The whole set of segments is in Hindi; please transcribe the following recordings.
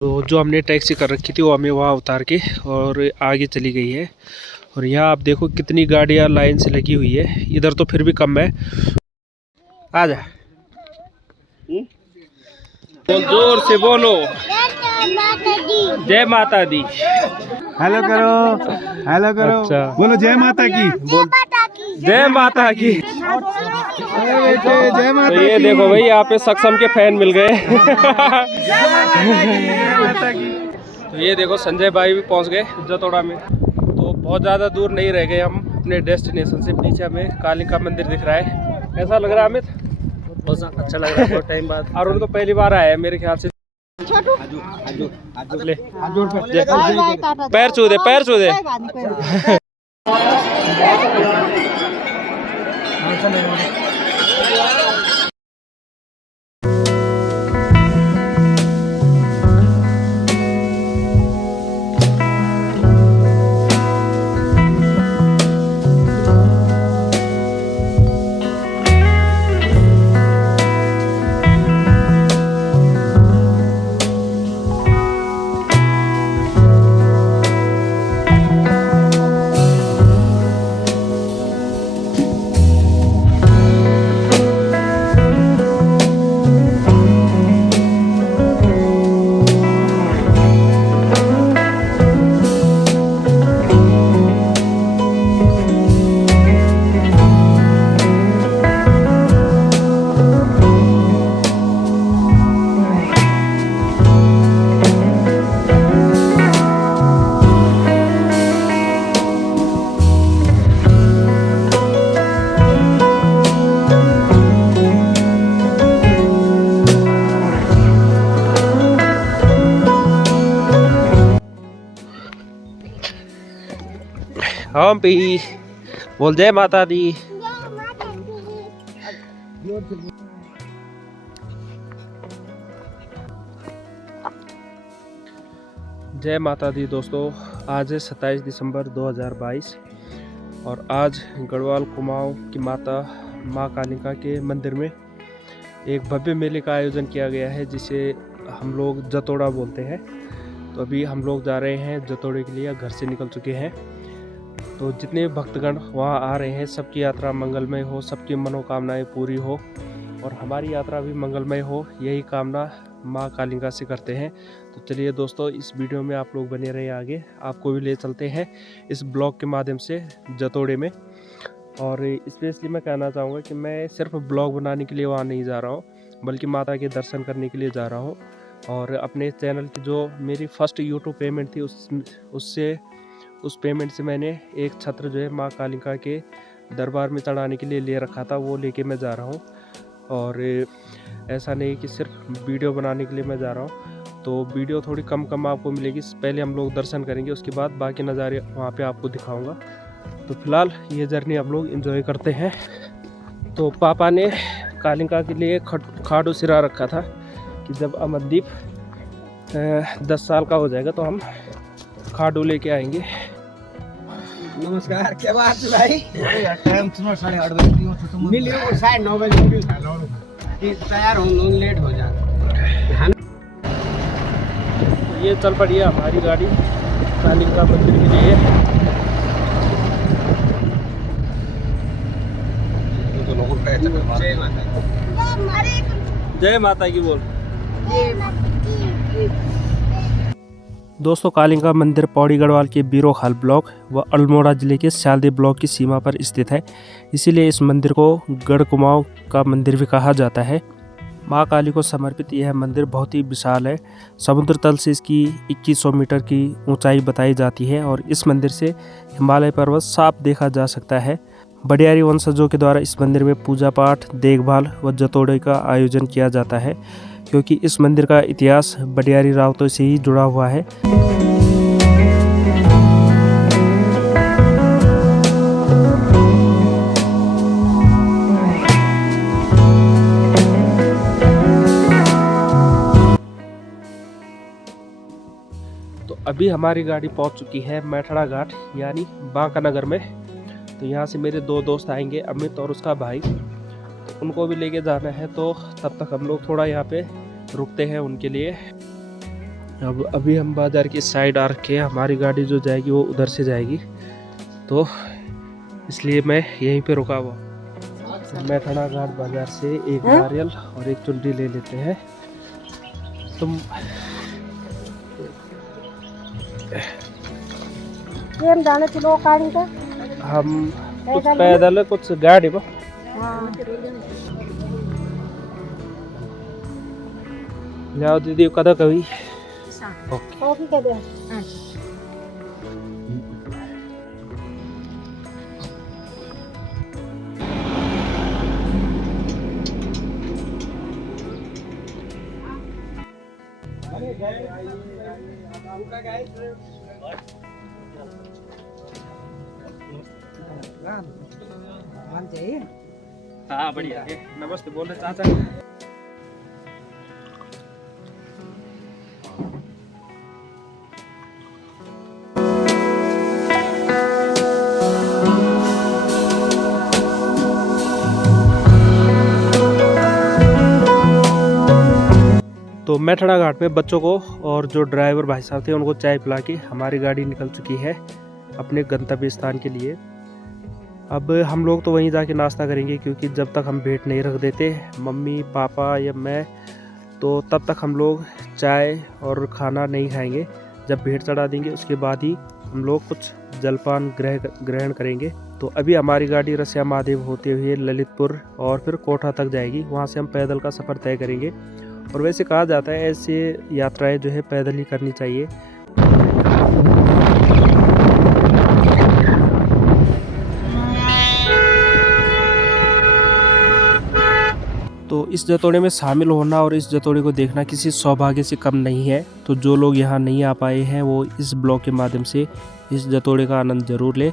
तो जो हमने टैक्सी कर रखी थी वो हमें वहाँ उतार के और आगे चली गई है। और यहाँ आप देखो कितनी गाड़ियाँ लाइन से लगी हुई है, इधर तो फिर भी कम है। आ जा, बोल जोर से बोलो, जय माता दी। हेलो करो, हेलो करो। अच्छा, बोलो जय माता की। बोल जय माता की। जय माता तो ये की। देखो भाई, यहाँ पे सक्षम के फैन मिल गए। जय माता की। तो ये देखो संजय भाई भी पहुँच गए जतोड़ा में। तो बहुत ज़्यादा दूर नहीं रह गए हम अपने डेस्टिनेशन से। पीछे हमें कालिका मंदिर दिख रहा है। कैसा लग रहा है अमित? बहुत अच्छा लग रहा है, बहुत टाइम बाद। अरुण तो पहली बार आया है मेरे ख्याल से। ले पैर छू दे, पैर छू दे। हम भी बोल जय माता दी। जय माता दी दोस्तों। आज है 27 दिसंबर 2022 और आज गढ़वाल कुमाऊं की माता माँ कालिका के मंदिर में एक भव्य मेले का आयोजन किया गया है, जिसे हम लोग जतोड़ा बोलते हैं। तो अभी हम लोग जा रहे हैं जतोड़े के लिए, घर से निकल चुके हैं। तो जितने भक्तगण वहाँ आ रहे हैं, सबकी यात्रा मंगलमय हो, सबकी मनोकामनाएं पूरी हो और हमारी यात्रा भी मंगलमय हो, यही कामना माँ कालिका से करते हैं। तो चलिए दोस्तों, इस वीडियो में आप लोग बने रहिए, आगे आपको भी ले चलते हैं इस ब्लॉग के माध्यम से जतोड़े में। और स्पेशली मैं कहना चाहूँगा कि मैं सिर्फ ब्लॉग बनाने के लिए वहाँ नहीं जा रहा हूँ, बल्कि माता के दर्शन करने के लिए जा रहा हूँ। और अपने चैनल की जो मेरी फर्स्ट यूट्यूब पेमेंट थी उस पेमेंट से मैंने एक छत्र जो है माँ कालिका के दरबार में चढ़ाने के लिए ले रखा था, वो लेके मैं जा रहा हूँ। और ऐसा नहीं कि सिर्फ वीडियो बनाने के लिए मैं जा रहा हूँ। तो वीडियो थोड़ी कम आपको मिलेगी, पहले हम लोग दर्शन करेंगे, उसके बाद बाकी नज़ारे वहाँ पे आपको दिखाऊंगा। तो फिलहाल ये जर्नी आप लोग एंजॉय करते हैं। तो पापा ने कालिका के लिए खाडू सिरा रखा था कि जब अमरदीप 10 साल का हो जाएगा तो हम खाडू लेके आएंगे। नमस्कार, क्या बात है भाई? टाइम सुनो 8:30 बजे मिलियो को 9:30 बजे मिलियो तैयार हो, लेट हो जाए। ये चल पड़ी है हमारी गाड़ी कालिका मंदिर के लिए। जय माता की बोल। दोस्तों, कालिका मंदिर पौड़ी गढ़वाल के बीरोखाल ब्लॉक व अल्मोड़ा जिले के स्यालदे ब्लॉक की सीमा पर स्थित है। इसीलिए इस मंदिर को गढ़ कुमाऊं का मंदिर भी कहा जाता है। माँ काली को समर्पित यह मंदिर बहुत ही विशाल है। समुद्र तल से इसकी 2100 मीटर की ऊंचाई बताई जाती है और इस मंदिर से हिमालय पर्वत साफ देखा जा सकता है। बडियारी वंशजों के द्वारा इस मंदिर में पूजा पाठ, देखभाल व जतोड़े का आयोजन किया जाता है, क्योंकि इस मंदिर का इतिहास बडियारी रावतों से ही जुड़ा हुआ है। तो अभी हमारी गाड़ी पहुंच चुकी है मैठड़ा घाट यानी बांका नगर में। तो यहाँ से मेरे 2 दोस्त आएंगे, अमित और उसका भाई। तो उनको भी लेके जाना है, तो तब तक हम लोग थोड़ा यहाँ पे रुकते हैं उनके लिए। अब अभी हम बाज़ार की साइड आ रखे हैं, हमारी गाड़ी जो जाएगी वो उधर से जाएगी, तो इसलिए मैं यहीं पे रुका हुआ। तो मेथड़ा घाट बाज़ार से एक नारियल और एक चुनरी ले लेते हैं। तुम जाने किलो काढ़ी का हम कुछ पैदल कुछ गाड़ी पर जाओ दीदी कदा कभी। ओके कॉफी का दे। हाँ बढ़िया। नमस्ते बोल रहे चाचा। तो मेथड़ा घाट में बच्चों को और जो ड्राइवर भाई साहब थे उनको चाय पिला के हमारी गाड़ी निकल चुकी है अपने गंतव्य स्थान के लिए। अब हम लोग तो वहीं जाके नाश्ता करेंगे, क्योंकि जब तक हम भेंट नहीं रख देते मम्मी पापा या मैं, तो तब तक हम लोग चाय और खाना नहीं खाएंगे। जब भेंट चढ़ा देंगे उसके बाद ही हम लोग कुछ जलपान ग्रहण करेंगे। तो अभी हमारी गाड़ी रसिया महादेव होते हुए ललितपुर और फिर कोटा तक जाएगी, वहाँ से हम पैदल का सफ़र तय करेंगे। और वैसे कहा जाता है ऐसे यात्राएं जो है पैदल ही करनी चाहिए। तो इस जतोड़े में शामिल होना और इस जतोड़े को देखना किसी सौभाग्य से कम नहीं है। तो जो लोग यहाँ नहीं आ पाए हैं वो इस ब्लॉग के माध्यम से इस जतोड़े का आनंद जरूर ले।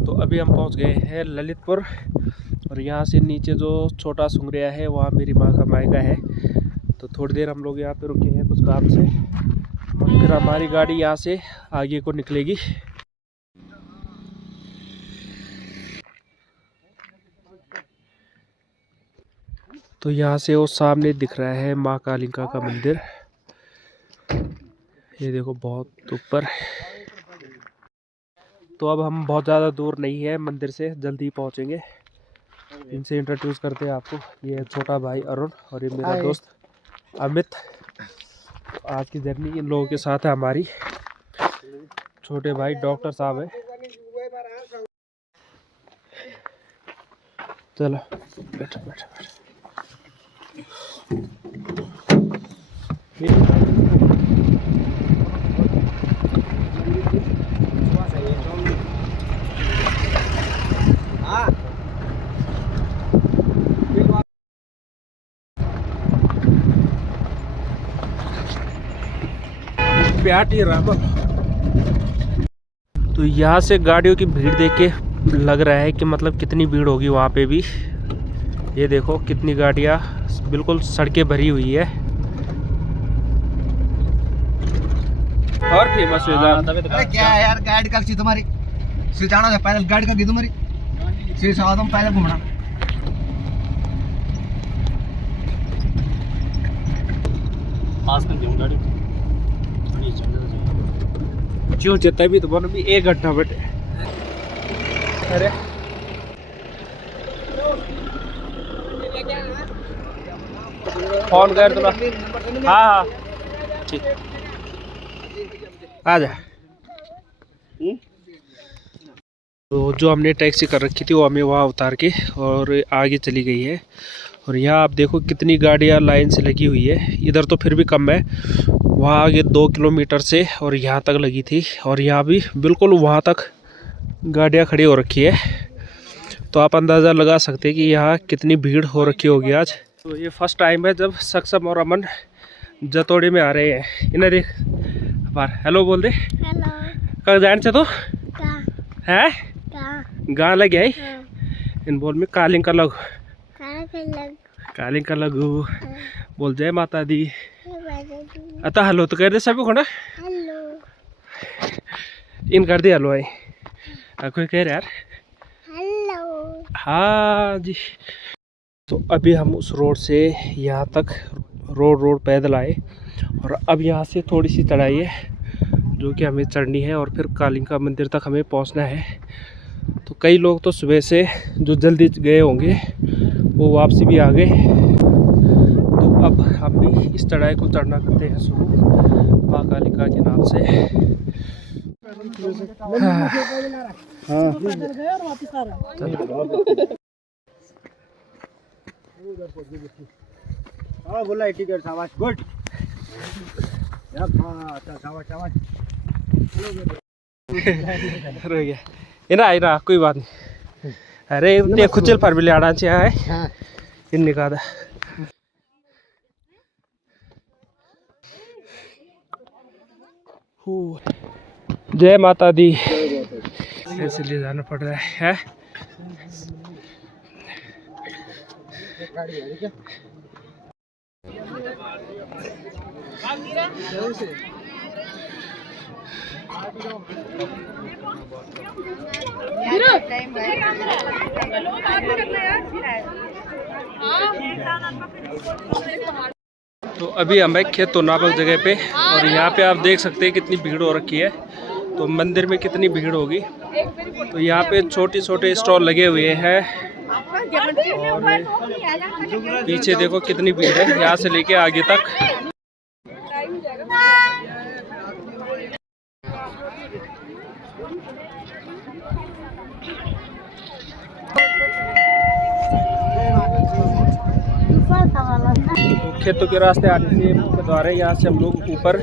तो अभी हम पहुंच गए हैं ललितपुर, और यहाँ से नीचे जो छोटा सुंगरिया है वहाँ मेरी माँ का मायका है। तो थोड़ी देर हम लोग यहाँ पे रुके हैं कुछ काम से, और फिर हमारी गाड़ी यहाँ से आगे को निकलेगी। तो यहाँ से वो सामने दिख रहा है माँ कालिका का मंदिर, ये देखो बहुत ऊपर। तो अब हम बहुत ज़्यादा दूर नहीं है मंदिर से, जल्दी पहुँचेंगे। इनसे इंट्रोड्यूस करते हैं आपको, ये है छोटा भाई अरुण और ये मेरा दोस्त अमित। तो आज की जर्नी इन लोगों के साथ है हमारी। छोटे भाई डॉक्टर साहब है। चलो बैठो बैठो बैठो। तो यहाँ से गाड़ियों की भीड़ देख के लग रहा है कि मतलब कितनी भीड़ होगी वहाँ पे भी। ये देखो कितनी गाड़ियाँ, बिल्कुल सड़कें भरी हुई है। और फेमस अरे क्या है यार, गाइड का ची तुम्हारी सिर जाना है, पैदल गाइड का की तुम्हारी सिर साथ हम पैदल घूमना। पास कर दूं गाड़ी जो चेता भी तो बन भी 1 घंटा बैठे। अरे फोन कर तुला। हाँ हाँ ठीक आ जा। तो जो हमने टैक्सी कर रखी थी वो हमें वहाँ उतार के और आगे चली गई है। और यहाँ आप देखो कितनी गाड़ियाँ लाइन से लगी हुई है। इधर तो फिर भी कम है, वहाँ आगे 2 किलोमीटर से और यहाँ तक लगी थी, और यहाँ भी बिल्कुल वहाँ तक गाड़ियाँ खड़ी हो रखी है। तो आप अंदाज़ा लगा सकते हैं कि यहाँ कितनी भीड़ हो रखी होगी आज। तो ये फर्स्ट टाइम है जब सक्षम और अमन जतोड़े में आ रहे हैं। इन्हें देख बार हेलो बोल दे। हेलो कहाँ जान से तो का है का गाँव लगे आई इन बोल में कालिंग का लगू लग कालिंग का लगू बोल जय माता दी। हेलो अतः हेलो तो कर दे सभी को ना इन कर दे हेलो आई कोई कह रहे यार हेलो। हाँ जी। तो अभी हम उस रोड से यहाँ तक रोड पैदल आए और अब यहाँ से थोड़ी सी चढ़ाई है जो कि हमें चढ़नी है और फिर कालिंका मंदिर तक हमें पहुँचना है। तो कई लोग तो सुबह से जो जल्दी गए होंगे वो वापसी भी आ गए। तो अब हम भी इस चढ़ाई को चढ़ना करते हैं शुरू माँ कालिका के नाम से। हाँ बोला टिकट शाबाश गुड शाबाश शाबाश रह गया इना कोई बात नहीं। अरे ते खुचल पर भी आना चाहिए इन निकादा। जय माता दी ऐसे ले जाना पड़ रहा है। तो अभी हम है खेतों नामक जगह पे और यहाँ पे आप देख सकते हैं कितनी भीड़ हो रखी है। तो मंदिर में कितनी भीड़ होगी। तो यहाँ पे छोटे छोटे स्टॉल लगे हुए हैं और पीछे देखो कितनी भीड़ है यहाँ से लेके आगे तक। खेतों के रास्ते आने से मुख्य द्वार है। यहाँ से हम लोग ऊपर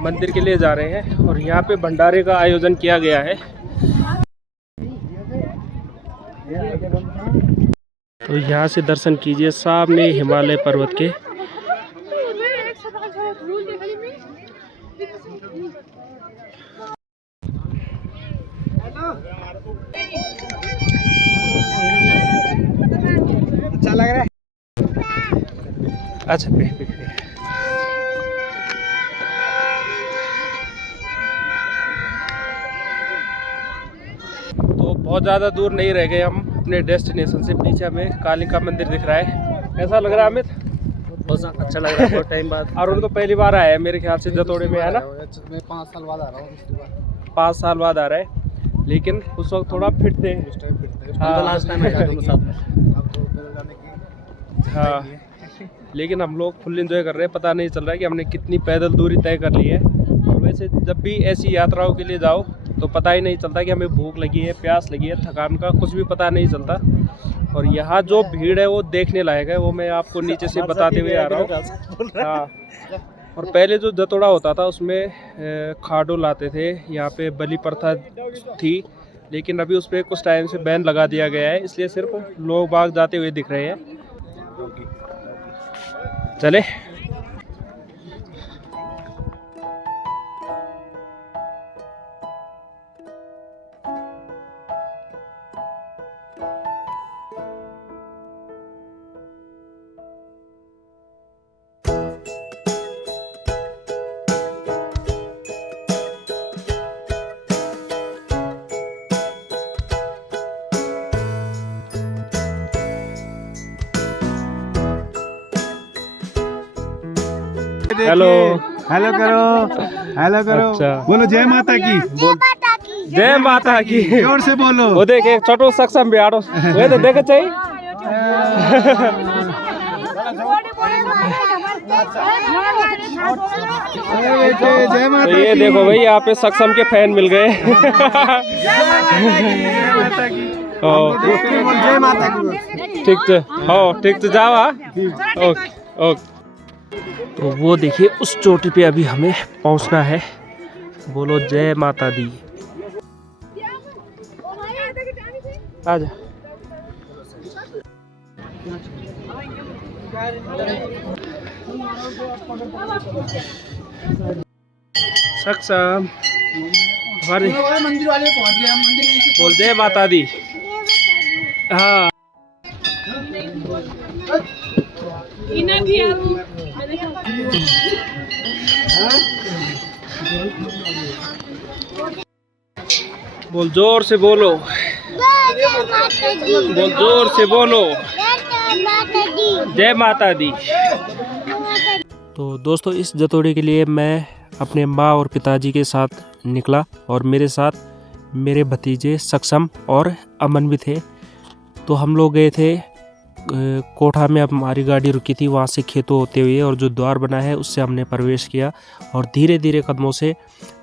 मंदिर के लिए जा रहे हैं और यहाँ पे भंडारे का आयोजन किया गया है। तो यहाँ से दर्शन कीजिए सामने हिमालय पर्वत के। अच्छा लग रहा है। अच्छा पे तो बहुत ज़्यादा दूर नहीं रह गए हम अपने डेस्टिनेशन से। पीछे हमें कालिका मंदिर दिख रहा है। कैसा लग रहा है अमित? बहुत अच्छा लग रहा है बहुत टाइम बाद। अरुण तो पहली बार आया है मेरे ख्याल से जतोड़े में, है ना? मैं 5 साल बाद आ रहा हूँ। 5 साल बाद आ रहा है लेकिन उस वक्त थोड़ा फिट थे। लास्ट टाइम आया दोनों साथ में। हाँ लेकिन हम लोग फुल एंजॉय कर रहे हैं। पता नहीं चल रहा है कि हमने कितनी पैदल दूरी तय कर ली है। और वैसे जब भी ऐसी यात्राओं के लिए जाओ तो पता ही नहीं चलता कि हमें भूख लगी है, प्यास लगी है, थकान का कुछ भी पता नहीं चलता। और यहाँ जो भीड़ है वो देखने लायक है, वो मैं आपको नीचे से बताते हुए आ रहा हूँ। हाँ और पहले जो जतोड़ा होता था उसमें खाडो लाते थे, यहाँ पे बलि प्रथा थी, लेकिन अभी उस पर कुछ टाइम से बैन लगा दिया गया है, इसलिए सिर्फ लोग बाग जाते हुए दिख रहे हैं। चले हेलो हेलो करो हेलो करो। अच्छा। बोलो जय माता की। जय माता की। जोर से बोलो। वो देख एक छोटो सक्षम भी आड़ो वो तो देख चाहिए। जय माता तो ये की। देखो भाई यहाँ पे सक्षम के फैन मिल गए। जय माता की। ठीक है हो ठीक है जाओ। Okay okay. तो वो देखिए उस चोटी पे अभी हमें पहुंचना है। बोलो जय माता दी। आजा सक्षम हमारे मंदिर वाले पहुंच गए, हम मंदिर नहीं से बोल जय माता दी। हाँ बोल जोर से बोलो, बोल जोर से बोलो, जय माता दी। तो दोस्तों इस जतोड़े के लिए मैं अपने माँ और पिताजी के साथ निकला और मेरे साथ मेरे भतीजे सक्षम और अमन भी थे। तो हम लोग गए थे कोठा में, अब हमारी गाड़ी रुकी थी, वहाँ से खेतों होते हुए और जो द्वार बना है उससे हमने प्रवेश किया और धीरे धीरे कदमों से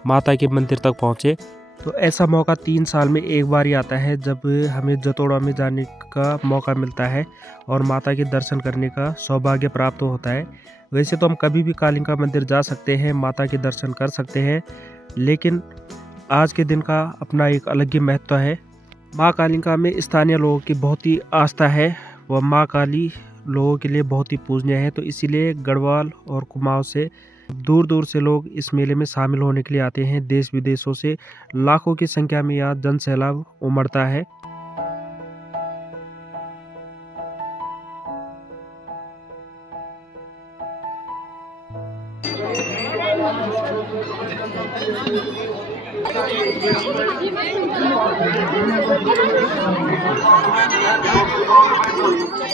माता के मंदिर तक पहुँचे। तो ऐसा मौका 3 साल में एक बार ही आता है जब हमें जतोड़ा में जाने का मौका मिलता है और माता के दर्शन करने का सौभाग्य प्राप्त होता है। वैसे तो हम कभी भी कालिका मंदिर जा सकते हैं, माता के दर्शन कर सकते हैं, लेकिन आज के दिन का अपना एक अलग ही महत्व है। माँ कालिका में स्थानीय लोगों की बहुत ही आस्था है, वह माँ काली लोगों के लिए बहुत ही पूजनीय है। तो इसीलिए गढ़वाल और कुमाऊं से दूर दूर से लोग इस मेले में शामिल होने के लिए आते हैं। देश विदेशों से लाखों की संख्या में यहाँ जन सैलाब उमड़ता है।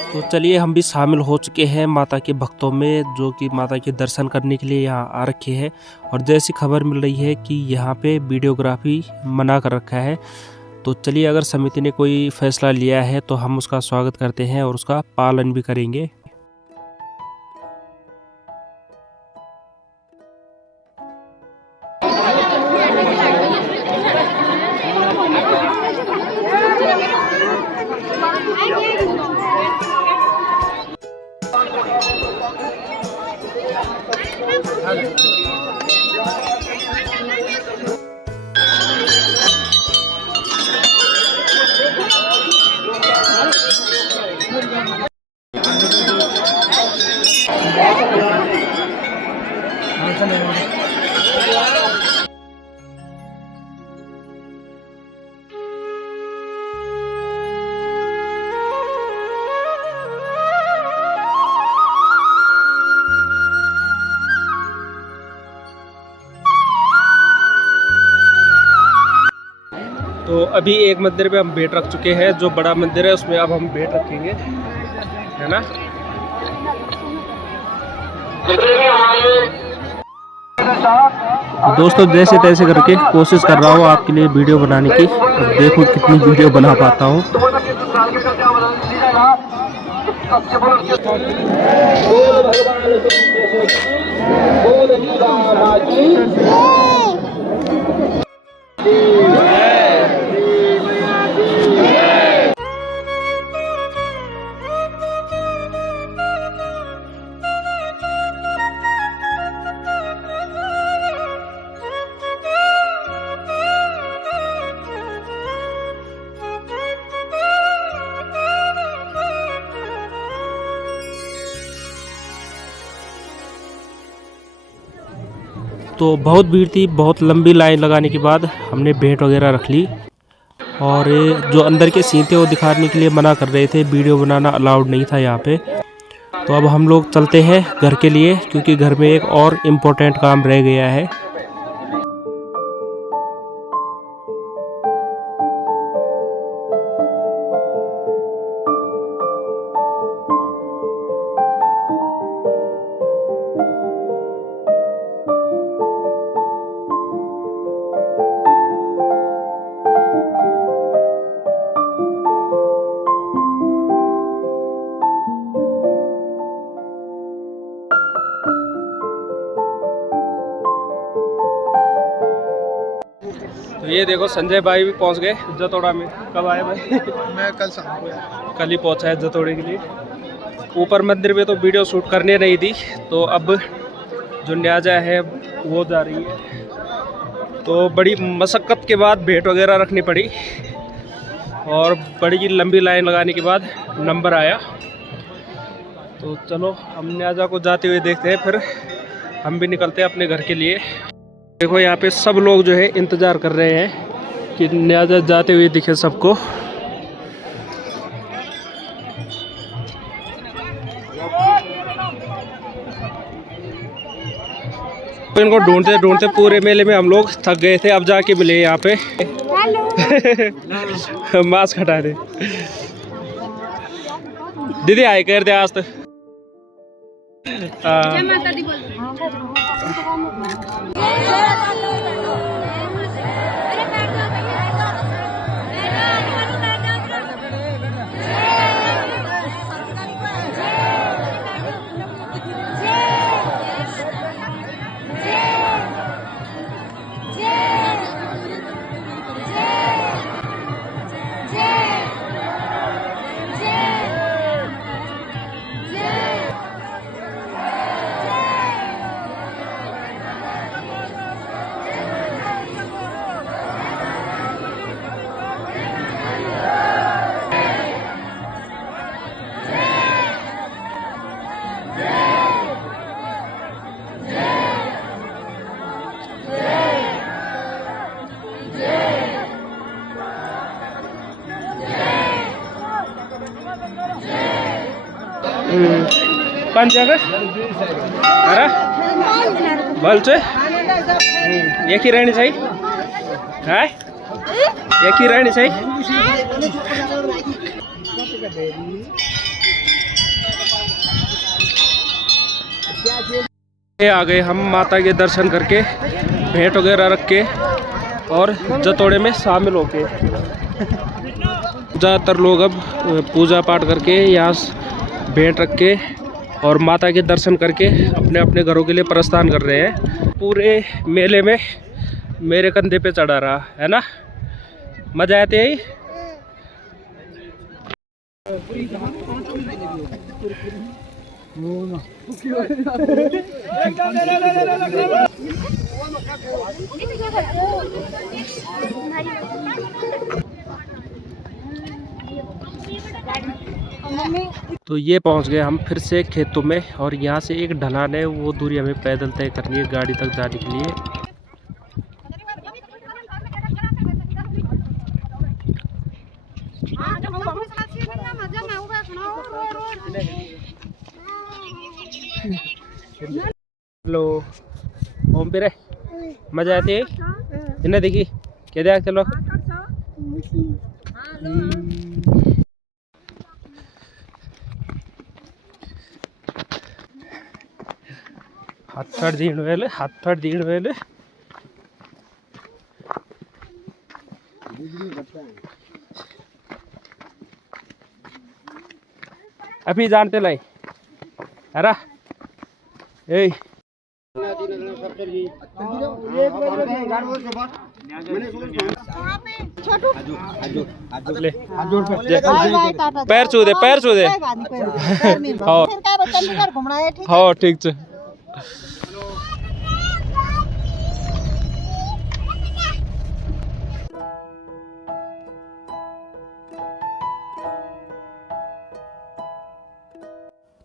तो चलिए हम भी शामिल हो चुके हैं माता के भक्तों में, जो कि माता के दर्शन करने के लिए यहाँ आ रखे हैं। और जैसी खबर मिल रही है कि यहाँ पे वीडियोग्राफी मना कर रखा है। तो चलिए अगर समिति ने कोई फैसला लिया है तो हम उसका स्वागत करते हैं और उसका पालन भी करेंगे। तो अभी एक मंदिर पे हम भेंट रख चुके हैं, जो बड़ा मंदिर है उसमें अब हम भेंट रखेंगे, है ना। दोस्तों जैसे तैसे करके कोशिश कर रहा हूँ आपके लिए वीडियो बनाने की। अब देखो कितनी वीडियो बना पाता हूँ। तो बहुत भीड़ थी, बहुत लंबी लाइन लगाने के बाद हमने भेंट वगैरह रख ली। और जो अंदर के सीन थे वो दिखाने के लिए मना कर रहे थे, वीडियो बनाना अलाउड नहीं था यहाँ पे। तो अब हम लोग चलते हैं घर के लिए, क्योंकि घर में एक और इम्पोर्टेंट काम रह गया है। तो ये देखो संजय भाई भी पहुंच गए जतोड़ा में। कब आए भाई? मैं कल शाम को आया। कल ही पहुंचा है जतोड़े के लिए। ऊपर मंदिर में तो वीडियो शूट करने नहीं दी, तो अब जो न्याजा है वो जा रही है। तो बड़ी मशक्क़त के बाद भेंट वगैरह रखनी पड़ी और बड़ी लंबी लाइन लगाने के बाद नंबर आया। तो चलो हम न्याजा को जाते हुए देखते हैं, फिर हम भी निकलते हैं अपने घर के लिए। देखो यहाँ पे सब लोग जो है इंतज़ार कर रहे हैं कि न्याजा जाते हुए दिखे सबको। इनको ढूंढते ढूंढते पूरे मेले में हम लोग थक गए थे, अब जाके मिले यहाँ पे। मास्क हटा दे दीदी, आए कर दे आज तक। पंजाब अरे बोल एक ही रहनी चाहिए है, एक ही रहनी चाहिए। आ गए हम माता के दर्शन करके, भेंट वगैरह रख के और जतोड़े में शामिल होके। ज़्यादातर लोग अब पूजा पाठ करके यहाँ भेंट रख के और माता के दर्शन करके अपने अपने घरों के लिए प्रस्थान कर रहे हैं। पूरे मेले में मेरे कंधे पे चढ़ा रहा है ना, मजा आती है। तो ये पहुंच गए हम फिर से खेतों में, और यहाँ से एक ढलान है, वो दूरी हमें पैदल तय करनी है गाड़ी तक जाने के लिए। हेलो ओम पे मजा आती है इन्हें देखी क्या देख चलो। हत्थड़ दीण वेले, हत्थड़ दीण वेले। अभी जानते लाई अरा ए पैर छू दे, पैर छू दे। हाँ ठीक है।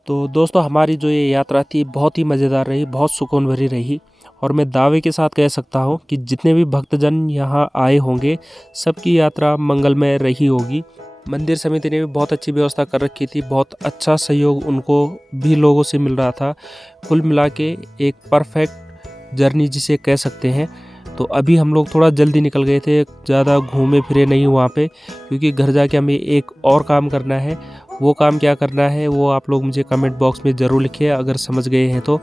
तो दोस्तों हमारी जो ये यात्रा थी बहुत ही मज़ेदार रही, बहुत सुकून भरी रही, और मैं दावे के साथ कह सकता हूँ कि जितने भी भक्तजन यहाँ आए होंगे सबकी यात्रा मंगलमय रही होगी। मंदिर समिति ने भी बहुत अच्छी व्यवस्था कर रखी थी, बहुत अच्छा सहयोग उनको भी लोगों से मिल रहा था। कुल मिला के एक परफेक्ट जर्नी जिसे कह सकते हैं। तो अभी हम लोग थोड़ा जल्दी निकल गए थे, ज़्यादा घूमे फिरे नहीं वहाँ पे, क्योंकि घर जाके हमें एक और काम करना है। वो काम क्या करना है वो आप लोग मुझे कमेंट बॉक्स में ज़रूर लिखिए अगर समझ गए हैं तो,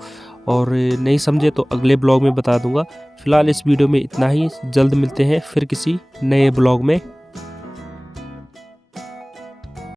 और नहीं समझे तो अगले ब्लॉग में बता दूंगा। फ़िलहाल इस वीडियो में इतना ही, जल्द मिलते हैं फिर किसी नए ब्लॉग में।